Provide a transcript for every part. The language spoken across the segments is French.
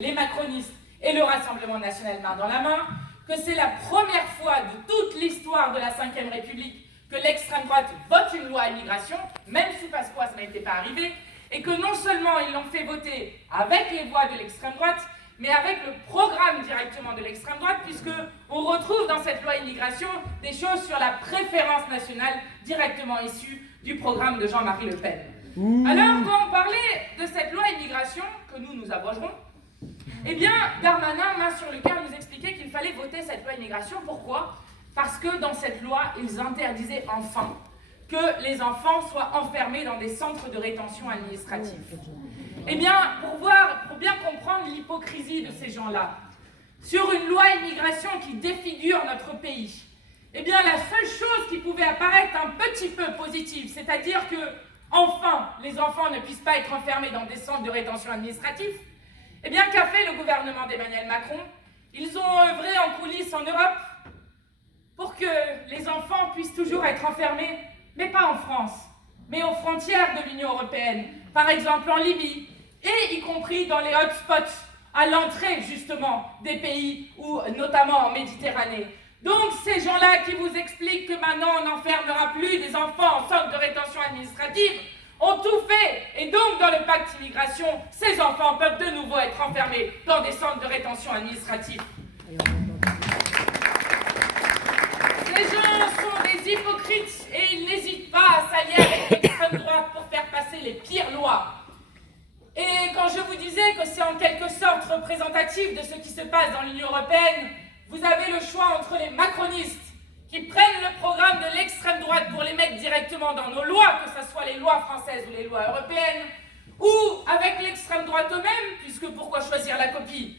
les macronistes et le Rassemblement national main dans la main, que c'est la première fois de toute l'histoire de la Ve République que l'extrême droite vote une loi immigration, même sous Pasqua, ça n'était pas arrivé, et que non seulement ils l'ont fait voter avec les voix de l'extrême droite, mais avec le programme directement de l'extrême droite, puisqu'on retrouve dans cette loi immigration des choses sur la préférence nationale directement issue du programme de Jean-Marie Le Pen. Alors, quand on parlait de cette loi immigration, que nous abrogerons, eh bien, Darmanin, main sur le cœur, nous expliquait qu'il fallait voter cette loi immigration. Pourquoi? Parce que dans cette loi, ils interdisaient enfin que les enfants soient enfermés dans des centres de rétention administrative. Eh bien, pour bien comprendre l'hypocrisie de ces gens-là, sur une loi immigration qui défigure notre pays, eh bien, la seule chose qui pouvait apparaître un petit peu positive, c'est-à-dire que, enfin, les enfants ne puissent pas être enfermés dans des centres de rétention administrative, eh bien, qu'a fait le gouvernement d'Emmanuel Macron? Ils ont œuvré en coulisses en Europe pour que les enfants puissent toujours être enfermés, mais pas en France, mais aux frontières de l'Union européenne, par exemple en Libye, et y compris dans les hotspots, à l'entrée justement des pays, ou notamment en Méditerranée. Donc ces gens-là qui vous expliquent que maintenant on n'enfermera plus des enfants en centre de rétention administrative, ont tout fait, et donc dans le pacte immigration, ces enfants peuvent de nouveau être enfermés dans des centres de rétention administrative. Ces gens sont des hypocrites et ils n'hésitent pas à s'allier avec l'extrême droite pour faire passer les pires lois. Et quand je vous disais que c'est en quelque sorte représentatif de ce qui se passe dans l'Union européenne, vous avez le choix entre les macronistes qui prennent le programme de l'extrême droite pour les mettre directement dans nos lois, que ce soit les lois françaises ou les lois européennes, ou avec l'extrême droite eux-mêmes, puisque pourquoi choisir la copie,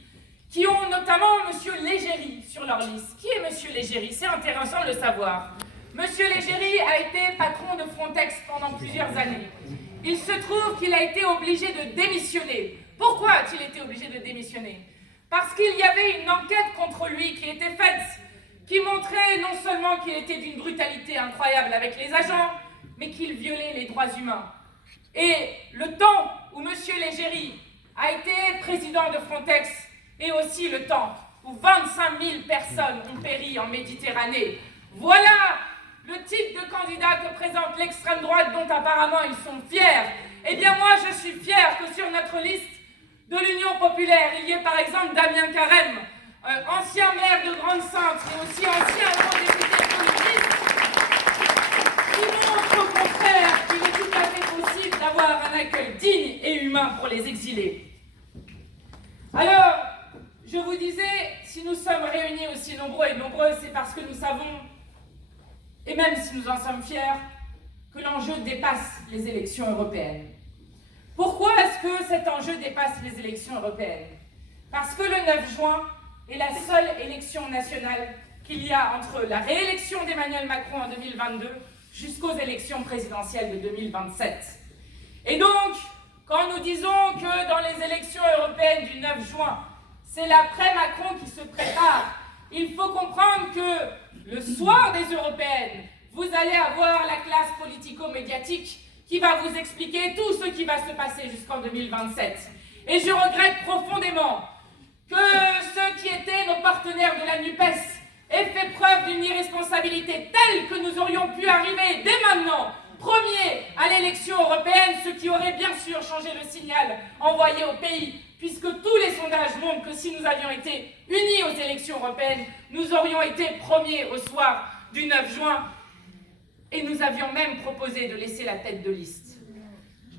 qui ont notamment M. Légéry sur leur liste. Qui est M. Légéry? C'est intéressant de le savoir. M. Légéry a été patron de Frontex pendant plusieurs années. Il se trouve qu'il a été obligé de démissionner. Pourquoi a-t-il été obligé de démissionner? Parce qu'il y avait une enquête contre lui qui était faite, qui montrait non seulement qu'il était d'une brutalité incroyable avec les agents, mais qu'il violait les droits humains. Et le temps où M. Légéry a été président de Frontex, et aussi le temps où 25 000 personnes ont péri en Méditerranée, voilà le type de candidat que présente l'extrême droite dont apparemment ils sont fiers. Eh bien moi je suis fier que sur notre liste de l'Union populaire, il y ait par exemple Damien Carême, ancien maire de Grande-Synthe et aussi ancien eurodéputé politique, qui montre au contraire qu'il est tout à fait possible d'avoir un accueil digne et humain pour les exilés. Alors, je vous disais, si nous sommes réunis aussi nombreux et nombreuses, c'est parce que nous savons, et même si nous en sommes fiers, que l'enjeu dépasse les élections européennes. Pourquoi est-ce que cet enjeu dépasse les élections européennes? Parce que le 9 juin est la seule élection nationale qu'il y a entre la réélection d'Emmanuel Macron en 2022 jusqu'aux élections présidentielles de 2027. Et donc, quand nous disons que dans les élections européennes du 9 juin, c'est l'après-Macron qui se prépare, il faut comprendre que le soir des européennes, vous allez avoir la classe politico-médiatique qui va vous expliquer tout ce qui va se passer jusqu'en 2027. Et je regrette profondément que ceux qui étaient nos partenaires de la NUPES aient fait preuve d'une irresponsabilité telle que nous aurions pu arriver dès maintenant, premiers à l'élection européenne, ce qui aurait bien sûr changé le signal envoyé au pays, puisque tous les sondages montrent que si nous avions été unis aux élections européennes, nous aurions été premiers au soir du 9 juin, et nous avions même proposé de laisser la tête de liste.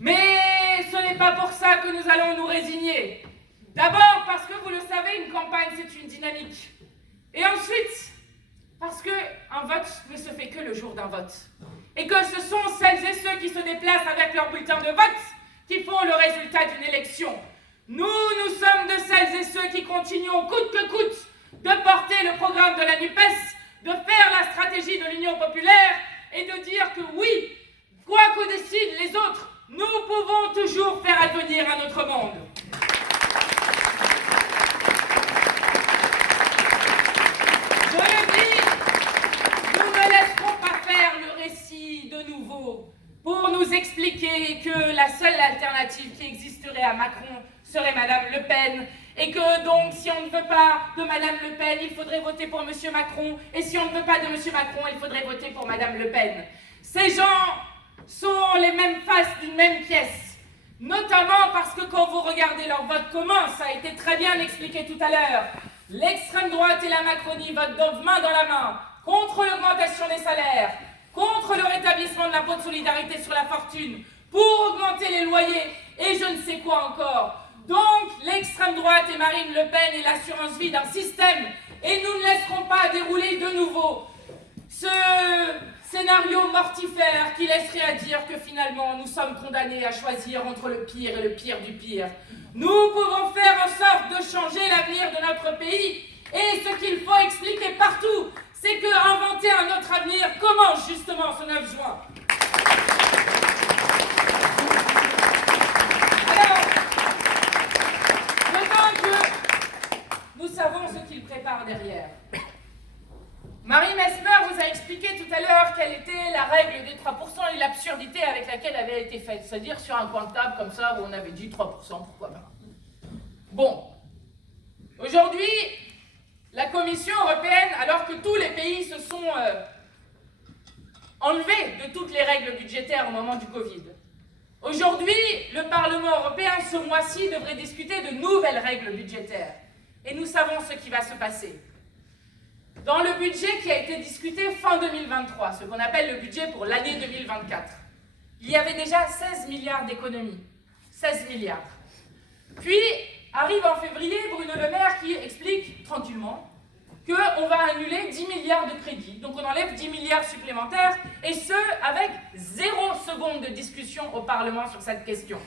Mais ce n'est pas pour ça que nous allons nous résigner. D'abord parce que, vous le savez, une campagne, c'est une dynamique. Et ensuite, parce qu'un vote ne se fait que le jour d'un vote. Et que ce sont celles et ceux qui se déplacent avec leur bulletin de vote qui font le résultat d'une élection. Nous sommes de celles et ceux qui continuons coûte que coûte de porter le programme de la NUPES, de faire la stratégie de l'Union populaire et de dire que oui, quoi que décident les autres, nous pouvons toujours faire advenir un autre monde. Je le dis, nous ne laisserons pas faire le récit de nouveau pour nous expliquer que la seule alternative qui existerait à Macron serait Madame Le Pen et que que donc si on ne veut pas de Madame Le Pen, il faudrait voter pour Monsieur Macron, et si on ne veut pas de Monsieur Macron, il faudrait voter pour Madame Le Pen. Ces gens sont les mêmes faces d'une même pièce, notamment parce que quand vous regardez leur vote commun, ça a été très bien expliqué tout à l'heure, l'extrême droite et la Macronie votent donc main dans la main contre l'augmentation des salaires, contre le rétablissement de l'impôt de solidarité sur la fortune, pour augmenter les loyers et je ne sais quoi encore. Donc, l'extrême droite et Marine Le Pen est l'assurance vie d'un système et nous ne laisserons pas dérouler de nouveau ce scénario mortifère qui laisserait à dire que finalement nous sommes condamnés à choisir entre le pire et le pire du pire. Nous pouvons faire en sorte de changer l'avenir de notre pays et ce qu'il faut expliquer partout, c'est que inventer un autre avenir commence justement ce 9 juin. Alors, maintenant que nous savons ce qu'il prépare derrière, Marie Messmer vous a expliqué tout à l'heure quelle était la règle des 3% et l'absurdité avec laquelle elle avait été faite, c'est-à-dire sur un coin de table comme ça où on avait dit 3%, pourquoi pas. Bon, aujourd'hui, la Commission européenne, alors que tous les pays se sont enlevés de toutes les règles budgétaires au moment du Covid, aujourd'hui, le Parlement européen, ce mois-ci, devrait discuter de nouvelles règles budgétaires. Et nous savons ce qui va se passer. Dans le budget qui a été discuté fin 2023, ce qu'on appelle le budget pour l'année 2024, il y avait déjà 16 milliards d'économies. 16 milliards. Puis, arrive en février Bruno Le Maire qui explique tranquillement qu'on va annuler 10 milliards de crédits. Donc on enlève 10 milliards supplémentaires, et ce, avec 0 seconde de discussion au Parlement sur cette question.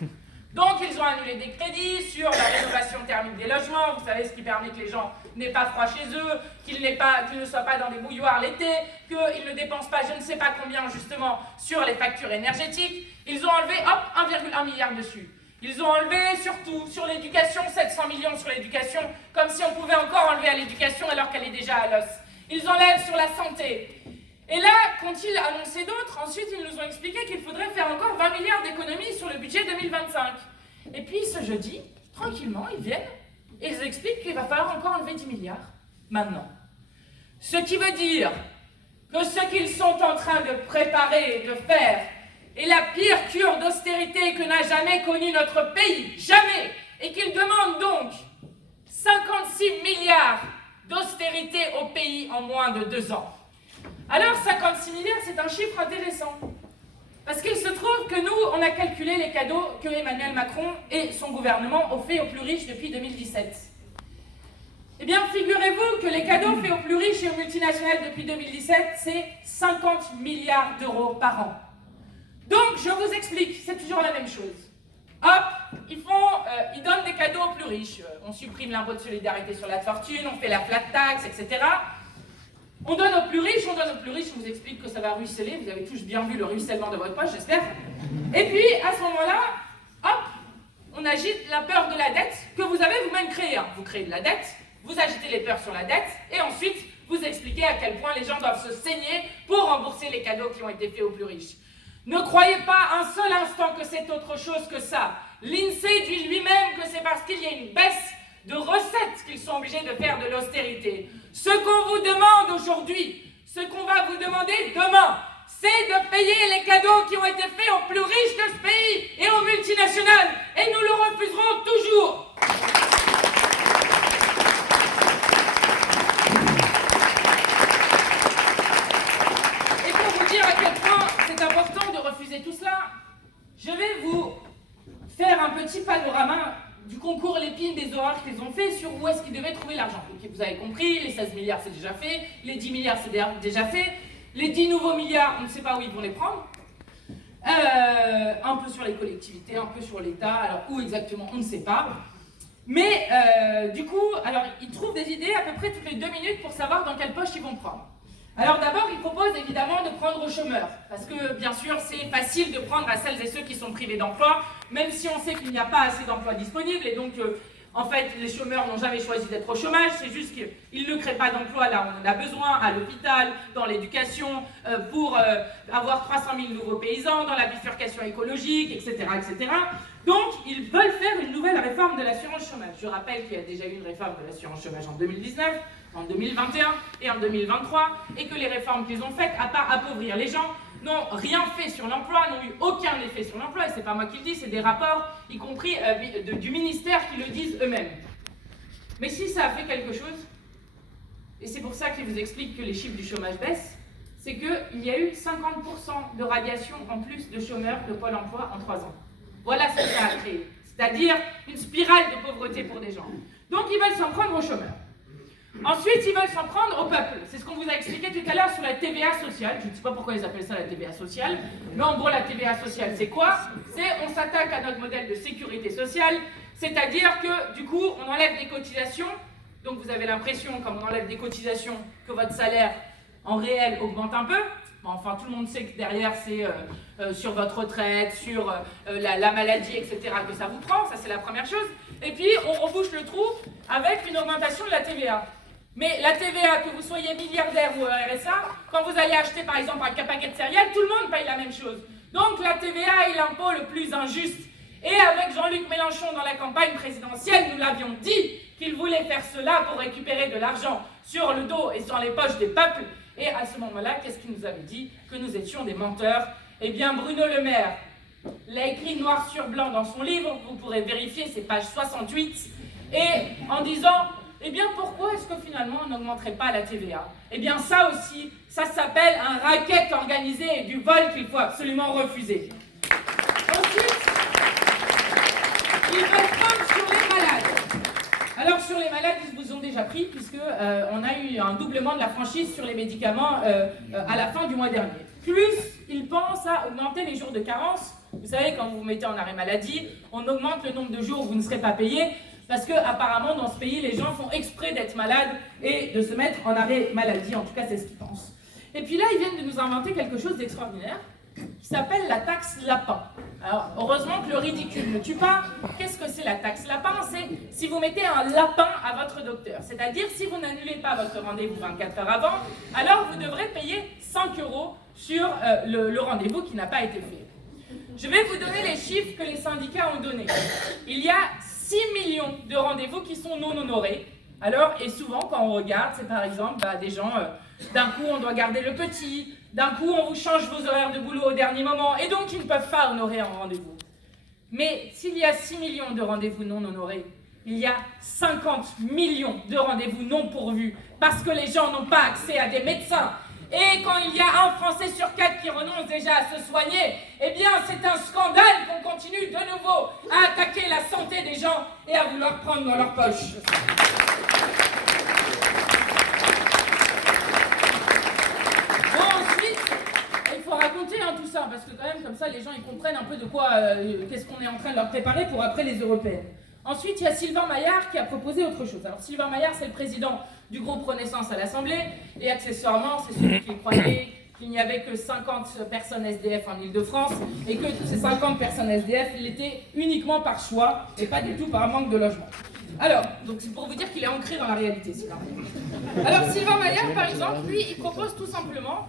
Donc ils ont annulé des crédits sur la rénovation thermique des logements, vous savez, ce qui permet que les gens n'aient pas froid chez eux, qu'ils ne soient pas dans des bouilloires l'été, qu'ils ne dépensent pas je ne sais pas combien justement sur les factures énergétiques. Ils ont enlevé, hop, 1,1 milliard dessus. Ils ont enlevé surtout sur l'éducation, 700 millions sur l'éducation, comme si on pouvait encore enlever à l'éducation alors qu'elle est déjà à l'os. Ils enlèvent sur la santé. Et là, qu'ont-ils annoncé d'autres? Ensuite, ils nous ont expliqué qu'il faudrait faire encore 20 milliards d'économies sur le budget 2025. Et puis, ce jeudi, tranquillement, ils viennent et ils expliquent qu'il va falloir encore enlever 10 milliards, maintenant. Ce qui veut dire que ce qu'ils sont en train de préparer et de faire est la pire cure d'austérité que n'a jamais connue notre pays, jamais, et qu'ils demandent donc 56 milliards d'austérité au pays en moins de 2 ans. Alors 56 milliards, c'est un chiffre intéressant, parce qu'il se trouve que nous, on a calculé les cadeaux que Emmanuel Macron et son gouvernement ont fait aux plus riches depuis 2017. Eh bien, figurez-vous que les cadeaux faits aux plus riches et aux multinationales depuis 2017, c'est 50 milliards d'euros par an. Donc, je vous explique, c'est toujours la même chose. Hop, ils donnent des cadeaux aux plus riches. On supprime l'impôt de solidarité sur la fortune, on fait la flat tax, etc. On donne aux plus riches, je vous explique que ça va ruisseler, vous avez tous bien vu le ruissellement de votre poche, j'espère. Et puis, à ce moment-là, hop, on agite la peur de la dette que vous avez vous-même créée. Vous créez de la dette, vous agitez les peurs sur la dette, et ensuite, vous expliquez à quel point les gens doivent se saigner pour rembourser les cadeaux qui ont été faits aux plus riches. Ne croyez pas un seul instant que c'est autre chose que ça. L'INSEE dit lui-même que c'est parce qu'il y a une baisse de recettes qu'ils sont obligés de faire de l'austérité. Ce qu'on vous demande aujourd'hui, ce qu'on va vous demander demain, c'est de payer les cadeaux qui ont été faits aux plus riches de ce pays et aux multinationales. Et nous le refuserons toujours. Et pour vous dire à quel point c'est important de refuser tout cela, je vais vous faire un petit panorama du concours Lépine des horreurs qu'ils ont fait sur où est-ce qu'ils devaient trouver l'argent. Vous avez compris, les 16 milliards c'est déjà fait, les 10 milliards c'est déjà fait, les 10 nouveaux milliards on ne sait pas où ils vont les prendre, un peu sur les collectivités, un peu sur l'État, alors où exactement on ne sait pas. Mais du coup, alors ils trouvent des idées à peu près toutes les 2 minutes pour savoir dans quelle poche ils vont prendre. Alors d'abord, ils proposent évidemment de prendre aux chômeurs, parce que bien sûr c'est facile de prendre à celles et ceux qui sont privés d'emploi, même si on sait qu'il n'y a pas assez d'emplois disponibles, et donc en fait les chômeurs n'ont jamais choisi d'être au chômage, c'est juste qu'ils ne créent pas d'emplois là où on en a besoin, à l'hôpital, dans l'éducation, pour avoir 300 000 nouveaux paysans, dans la bifurcation écologique, etc. etc. Donc, ils veulent faire une nouvelle réforme de l'assurance chômage. Je rappelle qu'il y a déjà eu une réforme de l'assurance chômage en 2019, en 2021 et en 2023, et que les réformes qu'ils ont faites, à part appauvrir les gens, n'ont rien fait sur l'emploi, n'ont eu aucun effet sur l'emploi, et c'est pas moi qui le dis, c'est des rapports, y compris du ministère, qui le disent eux-mêmes. Mais si ça a fait quelque chose, et c'est pour ça qu'ils vous expliquent que les chiffres du chômage baissent, c'est qu'il y a eu 50% de radiation en plus de chômeurs de Pôle emploi en 3 ans. Voilà ce que ça a créé, c'est-à-dire une spirale de pauvreté pour des gens. Donc ils veulent s'en prendre aux chômeurs. Ensuite, ils veulent s'en prendre au peuple. C'est ce qu'on vous a expliqué tout à l'heure sur la TVA sociale. Je ne sais pas pourquoi ils appellent ça la TVA sociale, mais en gros, la TVA sociale, c'est quoi? C'est on s'attaque à notre modèle de sécurité sociale, c'est-à-dire que du coup, on enlève des cotisations. Donc vous avez l'impression, comme on enlève des cotisations, que votre salaire en réel augmente un peu. Bon, enfin, tout le monde sait que derrière, c'est sur votre retraite, sur la maladie, etc., que ça vous prend. Ça, c'est la première chose. Et puis, on rebouche le trou avec une augmentation de la TVA. Mais la TVA, que vous soyez milliardaire ou RSA, quand vous allez acheter, par exemple, un paquet de céréales, tout le monde paye la même chose. Donc, la TVA est l'impôt le plus injuste. Et avec Jean-Luc Mélenchon dans la campagne présidentielle, nous l'avions dit qu'il voulait faire cela pour récupérer de l'argent sur le dos et sur les poches des peuples. Et à ce moment-là, qu'est-ce qu'il nous avait dit? Que nous étions des menteurs. Eh bien, Bruno Le Maire l'a écrit noir sur blanc dans son livre, vous pourrez vérifier, c'est page 68, et en disant, eh bien, pourquoi est-ce que finalement on n'augmenterait pas la TVA? Eh bien, ça aussi, ça s'appelle un racket organisé et du vol qu'il faut absolument refuser. Ensuite, ils veulent prendre sur les malades. Alors sur les malades, ils vous ont déjà pris puisque on a eu un doublement de la franchise sur les médicaments à la fin du mois dernier. Plus ils pensent à augmenter les jours de carence. Vous savez, quand vous vous mettez en arrêt maladie, on augmente le nombre de jours où vous ne serez pas payé parce que apparemment dans ce pays, les gens font exprès d'être malades et de se mettre en arrêt maladie. En tout cas, c'est ce qu'ils pensent. Et puis là, ils viennent de nous inventer quelque chose d'extraordinaire qui s'appelle la taxe lapin. Alors, heureusement que le ridicule ne tue pas. Qu'est-ce que c'est la taxe lapin? C'est si vous mettez un lapin à votre docteur. C'est-à-dire, si vous n'annulez pas votre rendez-vous 24 heures avant, alors vous devrez payer 5 € sur le rendez-vous qui n'a pas été fait. Je vais vous donner les chiffres que les syndicats ont donnés. Il y a 6 millions de rendez-vous qui sont non honorés. Alors, et souvent, quand on regarde, c'est par exemple des gens, d'un coup, on doit garder le petit, d'un coup, on vous change vos horaires de boulot au dernier moment, et donc, ils ne peuvent pas honorer un rendez-vous. Mais s'il y a 6 millions de rendez-vous non honorés, il y a 50 millions de rendez-vous non pourvus, parce que les gens n'ont pas accès à des médecins. Et quand il y a un Français sur 4 qui renonce déjà à se soigner, eh bien, c'est un scandale qu'on continue de nouveau à attaquer la santé des gens et à vouloir prendre dans leur poche. Raconter tout ça, parce que quand même comme ça les gens ils comprennent un peu de quoi, qu'est-ce qu'on est en train de leur préparer pour après les européennes. Ensuite il y a Sylvain Maillard qui a proposé autre chose. Alors Sylvain Maillard c'est le président du groupe Renaissance à l'Assemblée et accessoirement c'est celui qui croyait qu'il n'y avait que 50 personnes SDF en Ile-de-France et que ces 50 personnes SDF l'étaient uniquement par choix et pas du tout par manque de logement. Alors, donc c'est pour vous dire qu'il est ancré dans la réalité, Sylvain Maillard. Alors Sylvain Maillard par exemple, lui il propose tout simplement,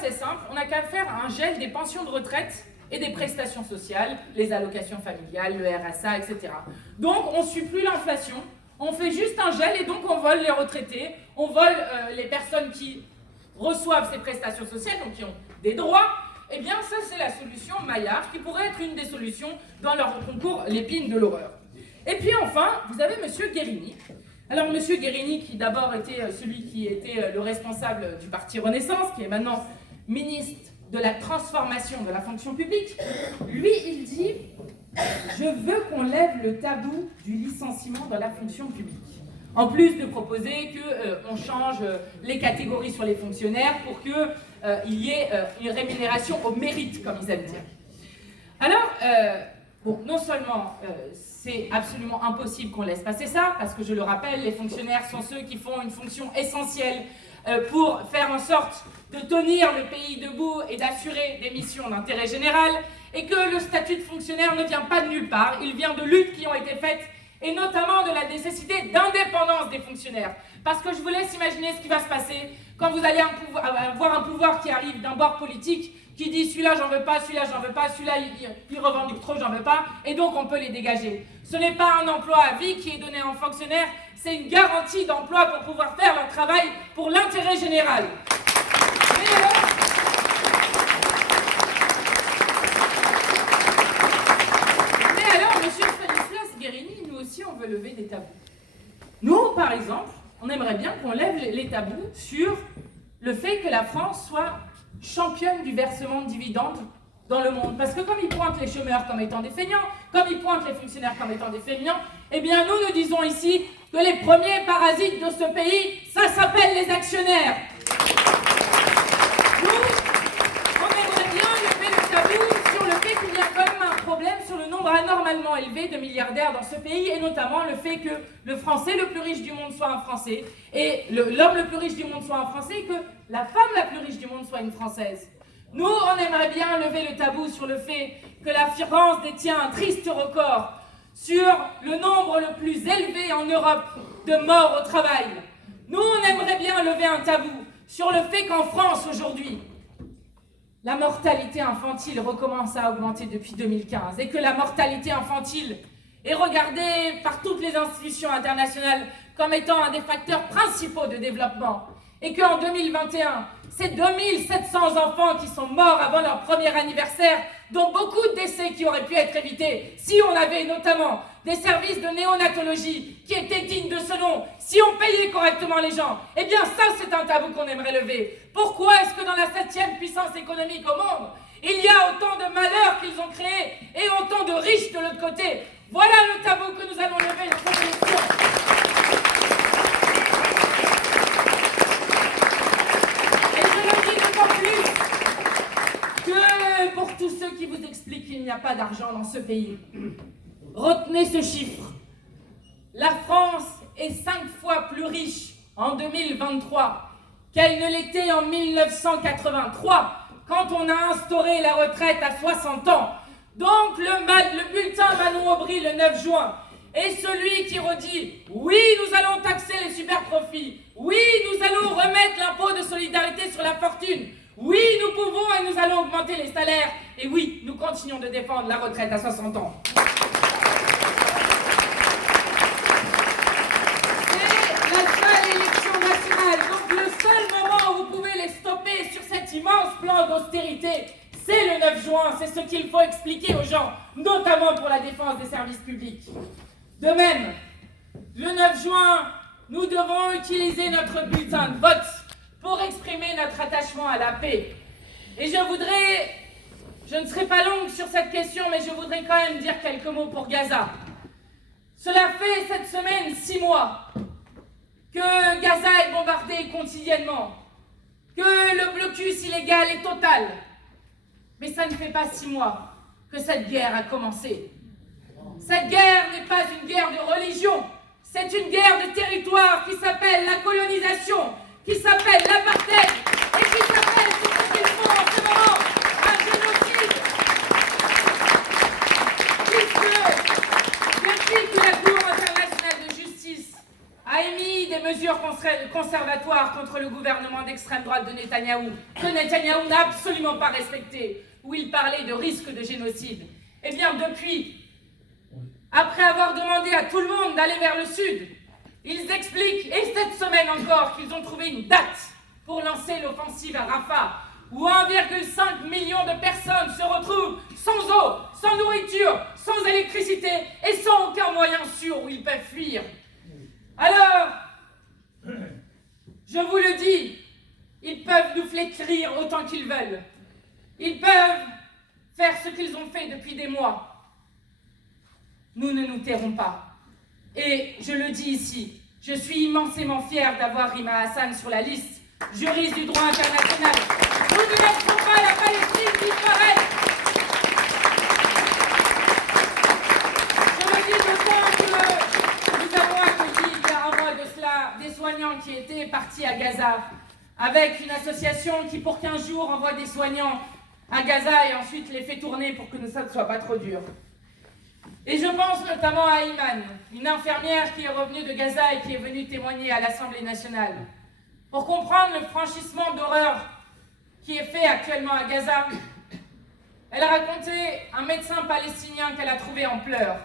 c'est simple, on n'a qu'à faire un gel des pensions de retraite et des prestations sociales, les allocations familiales, le RSA, etc. Donc on ne suit plus l'inflation, on fait juste un gel et donc on vole les retraités, on vole les personnes qui reçoivent ces prestations sociales, donc qui ont des droits. Eh bien ça c'est la solution Maillard, qui pourrait être une des solutions dans leur concours l'épine de l'horreur. Et puis enfin, vous avez Monsieur Guérini. Alors Monsieur Guérini, qui d'abord était celui qui était le responsable du parti Renaissance, qui est maintenant ministre de la transformation de la fonction publique, lui il dit « Je veux qu'on lève le tabou du licenciement dans la fonction publique ». En plus de proposer qu'on change les catégories sur les fonctionnaires pour qu'il y ait une rémunération au mérite, comme ils aiment dire. Alors, non seulement c'est absolument impossible qu'on laisse passer ça, parce que je le rappelle, les fonctionnaires sont ceux qui font une fonction essentielle pour faire en sorte de tenir le pays debout et d'assurer des missions d'intérêt général, et que le statut de fonctionnaire ne vient pas de nulle part, il vient de luttes qui ont été faites, et notamment de la nécessité d'indépendance des fonctionnaires. Parce que je vous laisse imaginer ce qui va se passer quand vous allez avoir un pouvoir qui arrive d'un bord politique qui dit celui-là j'en veux pas, celui-là j'en veux pas, celui-là il revendique trop, j'en veux pas, et donc on peut les dégager. Ce n'est pas un emploi à vie qui est donné aux fonctionnaires, c'est une garantie d'emploi pour pouvoir faire leur travail pour l'intérêt général. Mais alors, monsieur Stanislas Guérini, nous aussi on veut lever des tabous. Nous, par exemple, on aimerait bien qu'on lève les tabous sur le fait que la France soit championne du versement de dividendes dans le monde. Parce que comme ils pointent les chômeurs comme étant des feignants, comme ils pointent les fonctionnaires comme étant des feignants, eh bien nous disons ici que les premiers parasites de ce pays, ça s'appelle les actionnaires. Nous, on aimerait bien lever le tabou sur le fait qu'il y a quand même un problème sur le nombre anormalement élevé de milliardaires dans ce pays, et notamment le fait que le Français le plus riche du monde soit un Français, et l'homme le plus riche du monde soit un Français, et que la femme la plus riche du monde soit une Française. Nous, on aimerait bien lever le tabou sur le fait que la France détient un triste record sur le nombre le plus élevé en Europe de morts au travail. Nous, on aimerait bien lever un tabou sur le fait qu'en France, aujourd'hui, la mortalité infantile recommence à augmenter depuis 2015 et que la mortalité infantile est regardée par toutes les institutions internationales comme étant un des facteurs principaux de développement. Et qu'en 2021, c'est 2700 enfants qui sont morts avant leur premier anniversaire, dont beaucoup de décès qui auraient pu être évités si on avait notamment des services de néonatologie qui étaient dignes de ce nom, si on payait correctement les gens. Eh bien ça, c'est un tabou qu'on aimerait lever. Pourquoi est-ce que dans la 7e puissance économique au monde, il y a autant de malheurs qu'ils ont créés et autant de riches de l'autre côté? Voilà le tabou que nous allons lever dans cette élection. Que pour tous ceux qui vous expliquent qu'il n'y a pas d'argent dans ce pays, retenez ce chiffre. La France est 5 fois plus riche en 2023 qu'elle ne l'était en 1983, quand on a instauré la retraite à 60 ans. Donc le bulletin Manon Aubry le 9 juin est celui qui redit « Oui, nous allons taxer les super-profits. Oui, nous allons remettre l'impôt de solidarité sur la fortune. Oui, nous pouvons et nous allons augmenter les salaires. Et oui, nous continuons de défendre la retraite à 60 ans. » C'est la seule élection nationale. Donc le seul moment où vous pouvez les stopper sur cet immense plan d'austérité, c'est le 9 juin. C'est ce qu'il faut expliquer aux gens, notamment pour la défense des services publics. De même, le 9 juin, nous devons utiliser notre bulletin de vote pour exprimer notre attachement à la paix. Et je ne serai pas longue sur cette question, mais je voudrais quand même dire quelques mots pour Gaza. Cela fait cette semaine 6 mois que Gaza est bombardée quotidiennement, que le blocus illégal est total. Mais ça ne fait pas 6 mois que cette guerre a commencé. Cette guerre n'est pas une guerre de religion, c'est une guerre de territoire qui s'appelle la colonisation, qui s'appelle l'apartheid et qui s'appelle tout ce qu'il faut en ce moment un génocide. Puisque depuis que la Cour internationale de justice a émis des mesures conservatoires contre le gouvernement d'extrême droite de Netanyahou, que Netanyahou n'a absolument pas respecté, où il parlait de risque de génocide, eh bien depuis, après avoir demandé à tout le monde d'aller vers le sud, ils expliquent, et cette semaine encore, qu'ils ont trouvé une date pour lancer l'offensive à Rafah, où 1,5 million de personnes se retrouvent sans eau, sans nourriture, sans électricité et sans aucun moyen sûr où ils peuvent fuir. Alors, je vous le dis, ils peuvent nous flétrir autant qu'ils veulent. Ils peuvent faire ce qu'ils ont fait depuis des mois. Nous ne nous tairons pas. Et je le dis ici, je suis immensément fière d'avoir Rima Hassan sur la liste, juriste du droit international. Nous ne laisserons pas la Palestine disparaître. Je le dis d'autant que nous avons accueilli il y a un mois de cela des soignants qui étaient partis à Gaza, avec une association qui pour 15 jours envoie des soignants à Gaza et ensuite les fait tourner pour que ça ne soit pas trop dur. Et je pense notamment à Iman, une infirmière qui est revenue de Gaza et qui est venue témoigner à l'Assemblée nationale. Pour comprendre le franchissement d'horreur qui est fait actuellement à Gaza, Elle racontait un médecin palestinien qu'elle a trouvé en pleurs.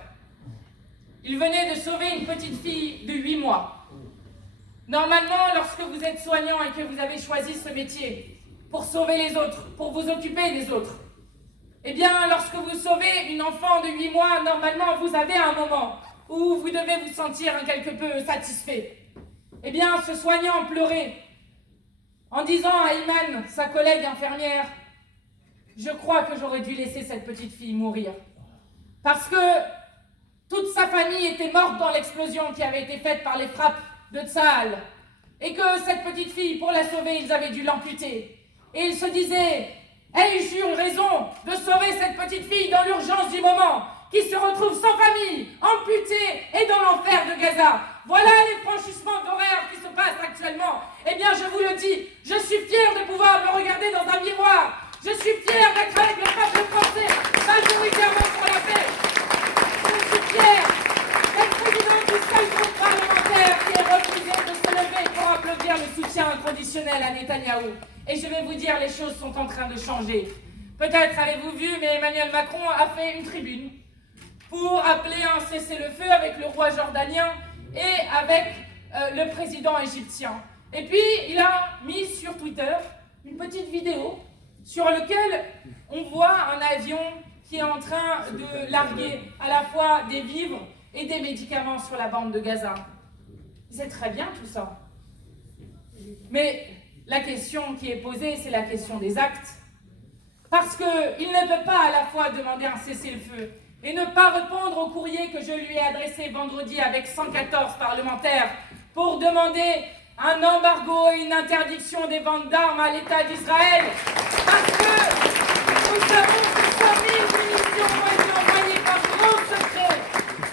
Il venait de sauver une petite fille de 8 mois. Normalement, lorsque vous êtes soignant et que vous avez choisi ce métier pour sauver les autres, pour vous occuper des autres, eh bien, lorsque vous sauvez une enfant de 8 mois, normalement, vous avez un moment où vous devez vous sentir un quelque peu satisfait. Eh bien, ce soignant pleurait en disant à Iman, sa collègue infirmière, « Je crois que j'aurais dû laisser cette petite fille mourir. Parce que toute sa famille était morte dans l'explosion qui avait été faite par les frappes de Tsahal. Et que cette petite fille, pour la sauver, ils avaient dû l'amputer. Et il se disait, ai-je eu raison de sauver cette petite fille dans l'urgence du moment, qui se retrouve sans famille, amputée et dans l'enfer de Gaza. Voilà les franchissements d'horaires qui se passent actuellement. Eh bien, je vous le dis, je suis fier de pouvoir me regarder dans un miroir. Je suis fier d'être avec le peuple français, majoritairement pour la paix. Je suis fier d'être président du seul groupe parlementaire qui est refusé de se lever pour applaudir le soutien inconditionnel à Netanyahou. Et je vais vous dire, les choses sont en train de changer. Peut-être avez-vous vu, mais Emmanuel Macron a fait une tribune pour appeler un cessez-le-feu avec le roi jordanien et avec le président égyptien. Et puis, il a mis sur Twitter une petite vidéo sur laquelle on voit un avion qui est en train de larguer à la fois des vivres et des médicaments sur la bande de Gaza. C'est très bien tout ça. Mais la question qui est posée, c'est la question des actes. Parce qu'il ne peut pas à la fois demander un cessez-le-feu et ne pas répondre au courrier que je lui ai adressé vendredi avec 114 parlementaires pour demander un embargo et une interdiction des ventes d'armes à l'État d'Israël. Parce que nous savons que 100 000 munitions ont été envoyées par grand secret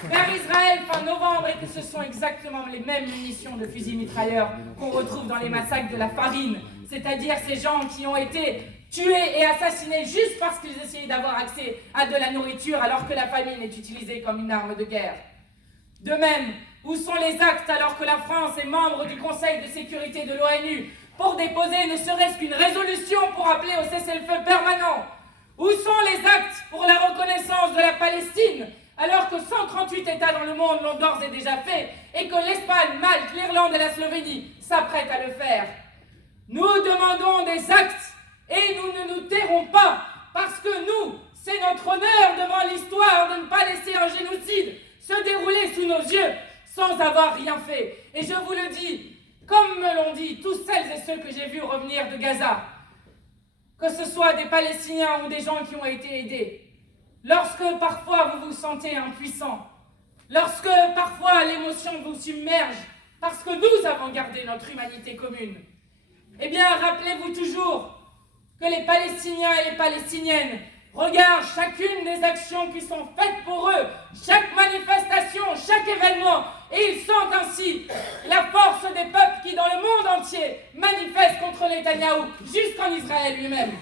vers Israël fin novembre et que ce sont exactement les mêmes munitions de fusils mitrailleurs qu'on retrouve dans les massacres de la Farine, c'est-à-dire ces gens qui ont été tués et assassinés juste parce qu'ils essayaient d'avoir accès à de la nourriture alors que la famine est utilisée comme une arme de guerre. De même, où sont les actes alors que la France est membre du Conseil de sécurité de l'ONU pour déposer ne serait-ce qu'une résolution pour appeler au cessez-le-feu permanent? Où sont les actes pour la reconnaissance de la Palestine alors que 138 États dans le monde l'ont d'ores et déjà fait et que l'Espagne, Malte, l'Irlande et la Slovénie s'apprêtent à le faire? Nous demandons des actes et nous ne nous tairons pas parce que nous, c'est notre honneur devant l'histoire de ne pas laisser un génocide se dérouler sous nos yeux sans avoir rien fait. Et je vous le dis, comme me l'ont dit tous celles et ceux que j'ai vus revenir de Gaza, que ce soit des Palestiniens ou des gens qui ont été aidés, lorsque parfois vous vous sentez impuissant, lorsque parfois l'émotion vous submerge, parce que nous avons gardé notre humanité commune, eh bien rappelez-vous toujours que les Palestiniens et les Palestiniennes regardent chacune des actions qui sont faites pour eux, chaque manifestation, chaque événement, et ils sentent ainsi la force des peuples qui, dans le monde entier, manifestent contre Netanyahou, jusqu'en Israël lui-même.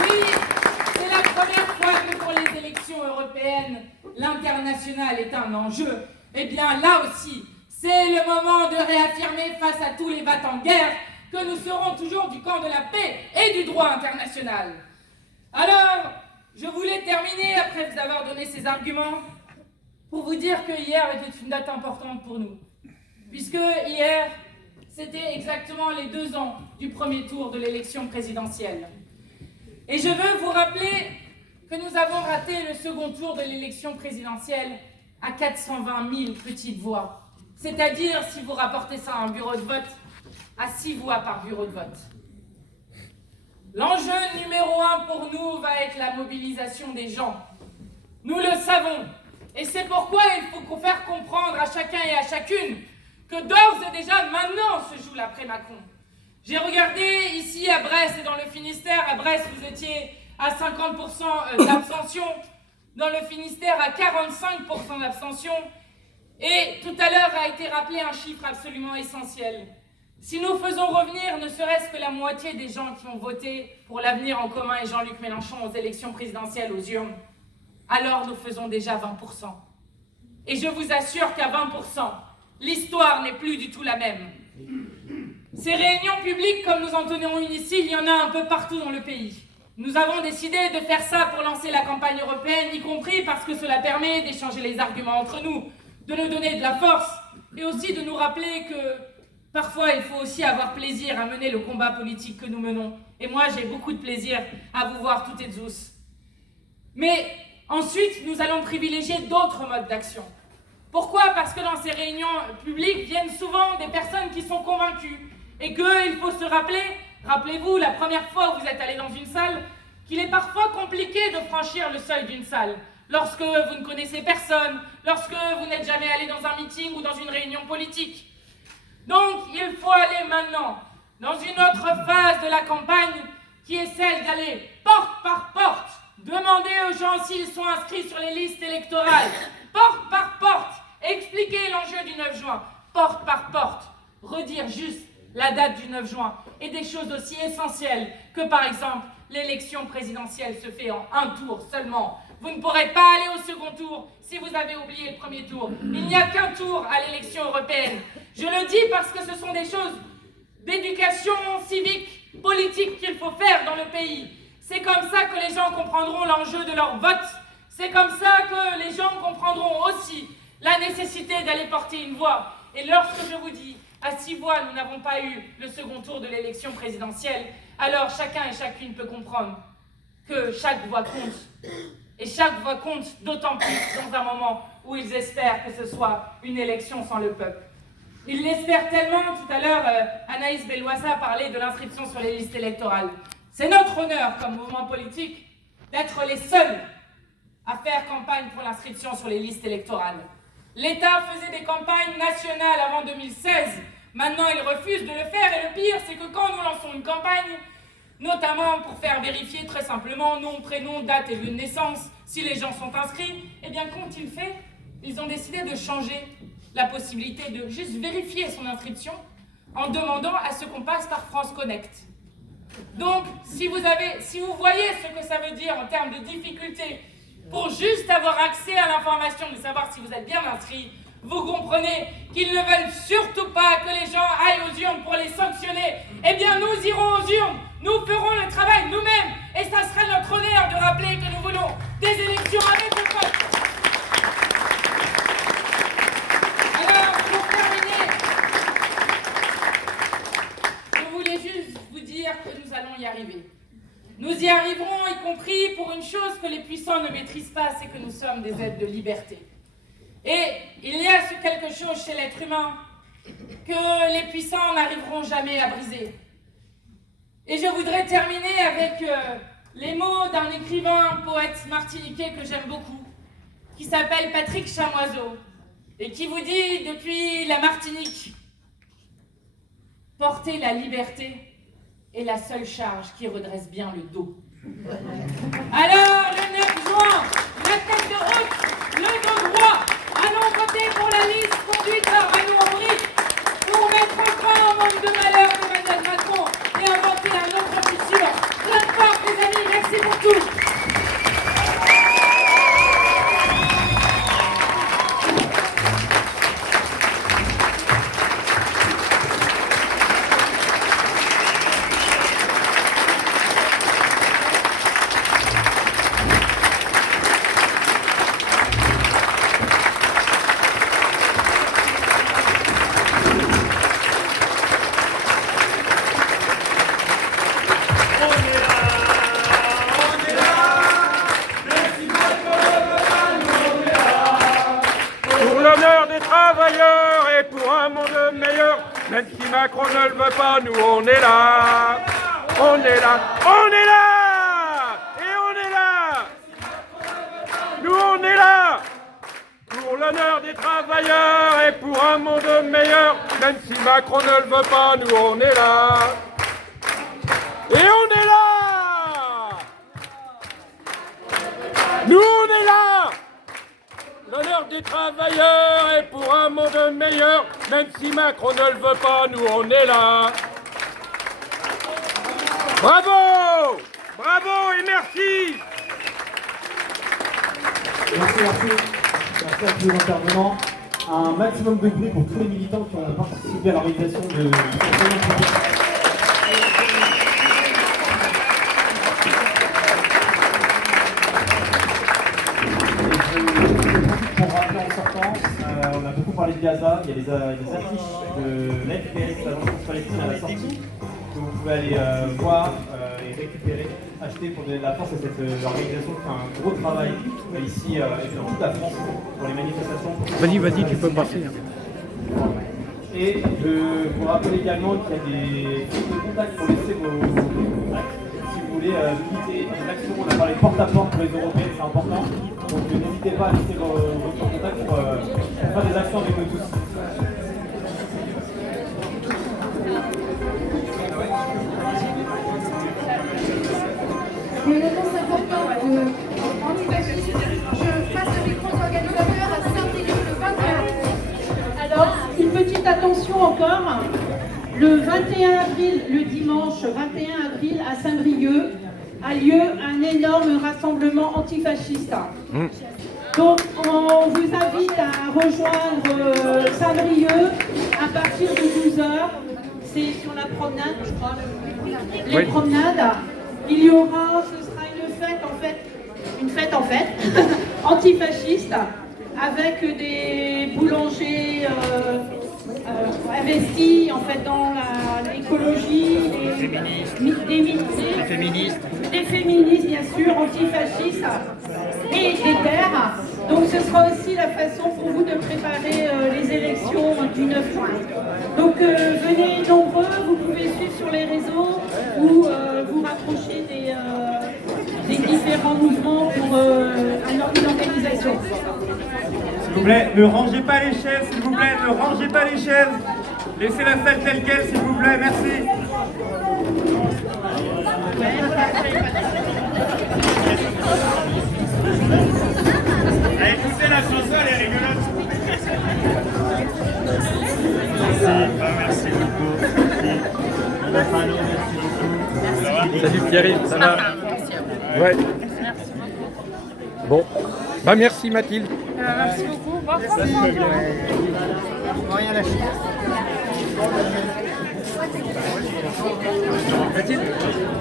Oui, c'est la première fois que pour les élections européennes, l'international est un enjeu. Eh bien, là aussi, c'est le moment de réaffirmer face à tous les battants de guerre que nous serons toujours du camp de la paix et du droit international. Alors, je voulais terminer, après vous avoir donné ces arguments, pour vous dire que hier était une date importante pour nous. Puisque hier, c'était exactement les 2 ans du premier tour de l'élection présidentielle. Et je veux vous rappeler que nous avons raté le second tour de l'élection présidentielle à 420 000 petites voix. C'est-à-dire, si vous rapportez ça à un bureau de vote, à 6 voix par bureau de vote. L'enjeu numéro 1 pour nous va être la mobilisation des gens. Nous le savons. Et c'est pourquoi il faut faire comprendre à chacun et à chacune que d'ores et déjà, maintenant, se joue l'après-Macron. J'ai regardé ici à Brest et dans le Finistère. À Brest, vous étiez à 50% d'abstention. Dans le Finistère, à 45% d'abstention. Et tout à l'heure a été rappelé un chiffre absolument essentiel. Si nous faisons revenir ne serait-ce que la moitié des gens qui ont voté pour l'Avenir en commun et Jean-Luc Mélenchon aux élections présidentielles aux urnes, alors nous faisons déjà 20%. Et je vous assure qu'à 20%, l'histoire n'est plus du tout la même. Ces réunions publiques, comme nous en tenons une ici, il y en a un peu partout dans le pays. Nous avons décidé de faire ça pour lancer la campagne européenne, y compris parce que cela permet d'échanger les arguments entre nous, de nous donner de la force, et aussi de nous rappeler que parfois il faut aussi avoir plaisir à mener le combat politique que nous menons. Et moi, j'ai beaucoup de plaisir à vous voir toutes et tous. Mais ensuite, nous allons privilégier d'autres modes d'action. Pourquoi? Parce que dans ces réunions publiques viennent souvent des personnes qui sont convaincues et qu'il faut se rappeler, rappelez-vous la première fois où vous êtes allé dans une salle, qu'il est parfois compliqué de franchir le seuil d'une salle. Lorsque vous ne connaissez personne, lorsque vous n'êtes jamais allé dans un meeting ou dans une réunion politique. Donc, il faut aller maintenant dans une autre phase de la campagne qui est celle d'aller porte par porte, demander aux gens s'ils sont inscrits sur les listes électorales, porte par porte, expliquer l'enjeu du 9 juin, porte par porte, redire juste la date du 9 juin et des choses aussi essentielles que par exemple l'élection présidentielle se fait en un tour seulement. Vous ne pourrez pas aller au second tour si vous avez oublié le premier tour. Il n'y a qu'un tour à l'élection européenne. Je le dis parce que ce sont des choses d'éducation civique, politique qu'il faut faire dans le pays. C'est comme ça que les gens comprendront l'enjeu de leur vote. C'est comme ça que les gens comprendront aussi la nécessité d'aller porter une voix. Et lorsque je vous dis, à 6 voix, nous n'avons pas eu le second tour de l'élection présidentielle, alors chacun et chacune peut comprendre que chaque voix compte. Et chaque voix compte d'autant plus dans un moment où ils espèrent que ce soit une élection sans le peuple. Ils l'espèrent tellement. Tout à l'heure, Anaïs Bellouassa parlait de l'inscription sur les listes électorales. C'est notre honneur comme mouvement politique d'être les seuls à faire campagne pour l'inscription sur les listes électorales. L'État faisait des campagnes nationales avant 2016. Maintenant, il refuse de le faire. Et le pire, c'est que quand nous lançons une campagne, notamment pour faire vérifier très simplement nom, prénom, date et lieu de naissance, si les gens sont inscrits, eh bien, qu'ont-ils fait? Ils ont décidé de changer la possibilité de juste vérifier son inscription en demandant à ce qu'on passe par France Connect. Donc, si vous voyez ce que ça veut dire en termes de difficulté pour juste avoir accès à l'information de savoir si vous êtes bien inscrit, vous comprenez qu'ils ne veulent surtout pas que les gens aillent aux urnes pour les sanctionner. Eh bien, nous irons aux urnes, nous ferons le travail nous-mêmes, et ça sera notre honneur de rappeler que nous voulons des élections avec le peuple. Alors, pour terminer, je voulais juste vous dire que nous allons y arriver. Nous y arriverons, y compris pour une chose que les puissants ne maîtrisent pas, c'est que nous sommes des êtres de liberté. Et il y a quelque chose chez l'être humain que les puissants n'arriveront jamais à briser. Et je voudrais terminer avec les mots d'un écrivain, un poète martiniquais que j'aime beaucoup, qui s'appelle Patrick Chamoiseau, et qui vous dit depuis la Martinique: porter la liberté est la seule charge qui redresse bien le dos. Alors, le 9 juin, la tête de haute, le dos droit, allons voter pour la liste conduite par Manon Aubry pour mettre un frein au monde de malheur d'Emmanuel Macron et inventer un autre futur. Plein de force, les amis, merci pour tout. Même si Macron ne le veut pas, nous on est là. On est là. On est là. Et on est là. Nous on est là. Pour l'honneur des travailleurs et pour un monde meilleur. Même si Macron ne le veut pas, nous on est là. Et on est là. Nous on est là. L'honneur des travailleurs et pour un monde meilleur, même si Macron ne le veut pas, nous on est là. Bravo! Bravo et merci! Merci. Merci à tous les intervenants. un maximum de bruit pour tous les militants qui ont participé à l'organisation de cette réunion. Pour rappeler en sortant, on a beaucoup parlé de Gaza, il y a des affiches de l'FPS, l'Agence Palestine à la sortie, que vous pouvez aller voir et récupérer, acheter pour donner de la force à cette organisation qui fait un gros travail ici et dans toute la France pour les manifestations. Vas-y, tu peux passer. Et je vous rappelle également qu'il y a des lignes de contact pour laisser vos contacts. Si vous voulez quitter une action, on a parlé de porte-à-porte pour les Européens, c'est important. Donc n'hésitez pas à laisser vos contacts pour faire des actions avec nous tous. Une annonce importante antifasciste. Je passe le micro aux organisateurs à Saint-Élieu le 21. Alors, une petite attention encore. Le 21 avril, le dimanche 21 avril, à Saint-Brieuc, a lieu un énorme rassemblement antifasciste. Donc, on vous invite à rejoindre Saint-Brieuc à partir de 12h. C'est sur la promenade, je crois. Les promenades. Il y aura, ce sera une fête en fait, antifasciste, avec des boulangers investis en fait dans l'écologie, des féministes bien sûr, antifascistes et des terres. Donc ce sera aussi la façon pour vous de préparer les élections du 9 juin. Donc venez nombreux, vous pouvez suivre sur les réseaux ou vous rapprocher des différents mouvements pour une organisation. S'il vous plaît, ne rangez pas les chaises, s'il vous plaît, ne rangez pas les chaises. Laissez la salle telle quelle, s'il vous plaît, merci. Écoutez la chanson, elle est rigolote. Merci beaucoup. Salut Pierre, ça va? Ouais. Bon. Bah merci Mathilde. Merci beaucoup. Bon, Rien lâcher. Mathilde